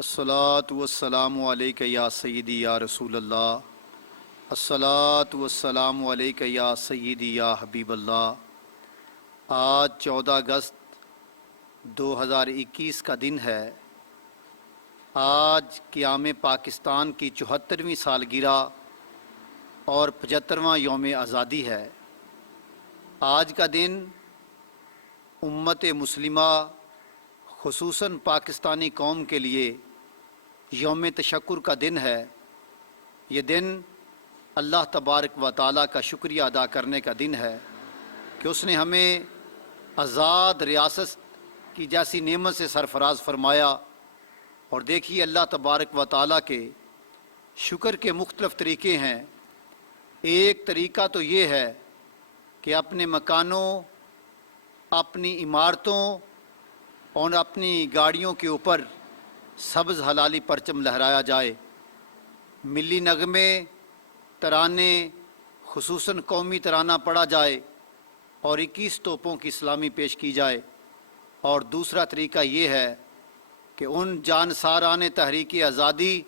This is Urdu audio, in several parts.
الصلاۃ والسلام علیک یا سیدی یا رسول اللہ، الصلاۃ والسلام علیک یا سیدی یا حبیب اللہ۔ آج 14 اگست 2021 کا دن ہے۔ آج قیام پاکستان کی 74ویں سالگرہ اور 75واں یوم آزادی ہے۔ آج کا دن امت مسلمہ خصوصاً پاکستانی قوم کے لیے یوم تشکر کا دن ہے۔ یہ دن اللہ تبارک و تعالیٰ کا شکریہ ادا کرنے کا دن ہے کہ اس نے ہمیں آزاد ریاست کی جیسی نعمت سے سرفراز فرمایا۔ اور دیکھیے اللہ تبارک و تعالیٰ کے شکر کے مختلف طریقے ہیں۔ ایک طریقہ تو یہ ہے کہ اپنے مکانوں، اپنی عمارتوں اور اپنی گاڑیوں کے اوپر سبز حلالی پرچم لہرایا جائے، ملی نغمے، ترانے، خصوصاً قومی ترانہ پڑھا جائے اور 21 توپوں کی سلامی پیش کی جائے۔ اور دوسرا طریقہ یہ ہے کہ ان جانساران تحریک آزادی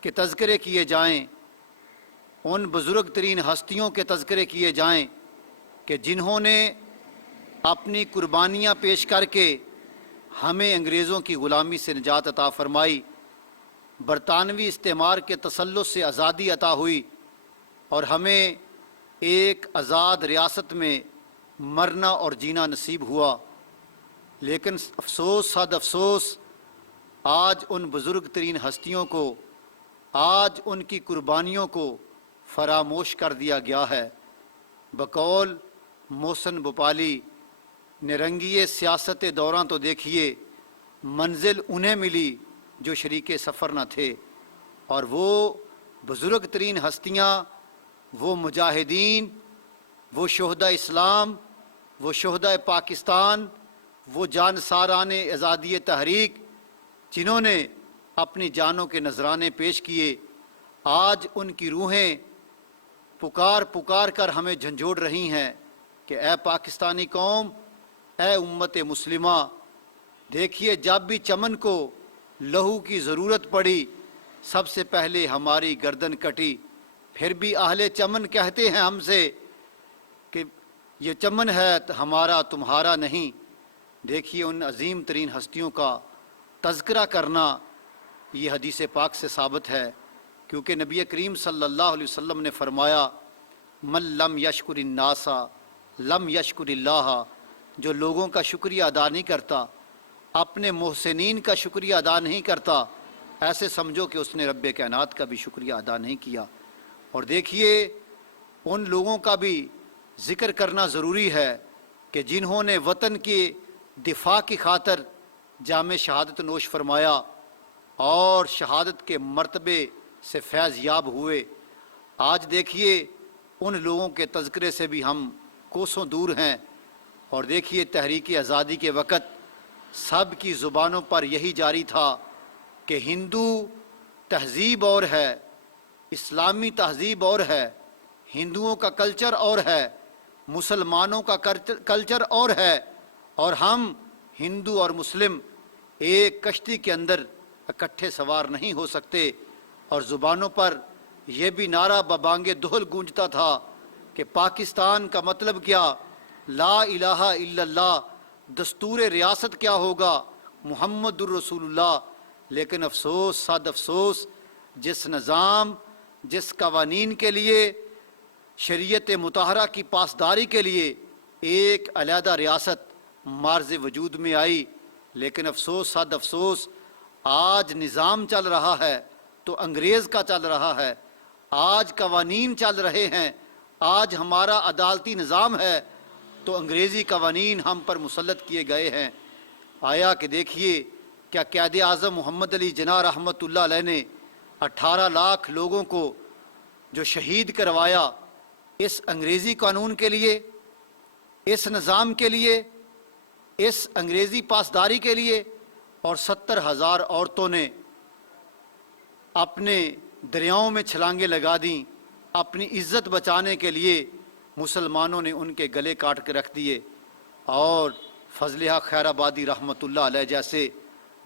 کے تذکرے کیے جائیں، ان بزرگ ترین ہستیوں کے تذکرے کیے جائیں کہ جنہوں نے اپنی قربانیاں پیش کر کے ہمیں انگریزوں کی غلامی سے نجات عطا فرمائی، برطانوی استعمار کے تسلط سے آزادی عطا ہوئی اور ہمیں ایک آزاد ریاست میں مرنا اور جینا نصیب ہوا۔ لیکن افسوس صد افسوس، آج ان بزرگ ترین ہستیوں کو، آج ان کی قربانیوں کو فراموش کر دیا گیا ہے۔ بقول محسن بھوپالی، نرنگیے سیاست دوراں تو دیکھیے منزل انہیں ملی جو شریک سفر نہ تھے۔ اور وہ بزرگ ترین ہستیاں، وہ مجاہدین، وہ شہداء اسلام، وہ شہداء پاکستان، وہ جانساران آزادی تحریک جنہوں نے اپنی جانوں کے نذرانے پیش کیے، آج ان کی روحیں پکار پکار کر ہمیں جھنجھوڑ رہی ہیں کہ اے پاکستانی قوم، اے امت مسلمہ، دیکھیے جب بھی چمن کو لہو کی ضرورت پڑی سب سے پہلے ہماری گردن کٹی۔ پھر بھی اہل چمن کہتے ہیں ہم سے کہ یہ چمن ہے ہمارا تمہارا نہیں۔ دیکھیے ان عظیم ترین ہستیوں کا تذکرہ کرنا یہ حدیث پاک سے ثابت ہے، کیونکہ نبی کریم صلی اللہ علیہ وسلم نے فرمایا من لم یشکر الناس لم یشکر اللہ، جو لوگوں کا شکریہ ادا نہیں کرتا، اپنے محسنین کا شکریہ ادا نہیں کرتا، ایسے سمجھو کہ اس نے رب کائنات کا بھی شکریہ ادا نہیں کیا۔ اور دیکھیے ان لوگوں کا بھی ذکر کرنا ضروری ہے کہ جنہوں نے وطن کے دفاع کی خاطر جام شہادت نوش فرمایا اور شہادت کے مرتبے سے فیض یاب ہوئے۔ آج دیکھیے ان لوگوں کے تذکرے سے بھی ہم کوسوں دور ہیں۔ اور دیکھیے تحریک آزادی کے وقت سب کی زبانوں پر یہی جاری تھا کہ ہندو تہذیب اور ہے، اسلامی تہذیب اور ہے، ہندوؤں کا کلچر اور ہے، مسلمانوں کا کلچر اور ہے، اور ہم ہندو اور مسلم ایک کشتی کے اندر اکٹھے سوار نہیں ہو سکتے۔ اور زبانوں پر یہ بھی نعرہ ببانگ دہل گونجتا تھا کہ پاکستان کا مطلب کیا، لا الہ الا اللہ، دستور ریاست کیا ہوگا، محمد الرسول اللہ۔ لیکن افسوس صد افسوس، جس نظام، جس قوانین کے لیے، شریعت مطہرہ کی پاسداری کے لیے ایک علیحدہ ریاست معرض وجود میں آئی، لیکن افسوس صد افسوس، آج نظام چل رہا ہے تو انگریز کا چل رہا ہے، آج قوانین چل رہے ہیں، آج ہمارا عدالتی نظام ہے تو انگریزی قوانین ہم پر مسلط کیے گئے ہیں۔ آیا کہ دیکھیے کیا قائد اعظم محمد علی جناح رحمۃ اللہ علیہ نے 18 لاکھ لوگوں کو جو شہید کروایا اس انگریزی قانون کے لیے، اس نظام کے لیے، اس انگریزی پاسداری کے لیے، اور 70,000 عورتوں نے اپنے دریاؤں میں چھلانگیں لگا دیں اپنی عزت بچانے کے لیے، مسلمانوں نے ان کے گلے کاٹ کے رکھ دیے۔ اور فضلیہ خیر آبادی رحمۃ اللہ علیہ جیسے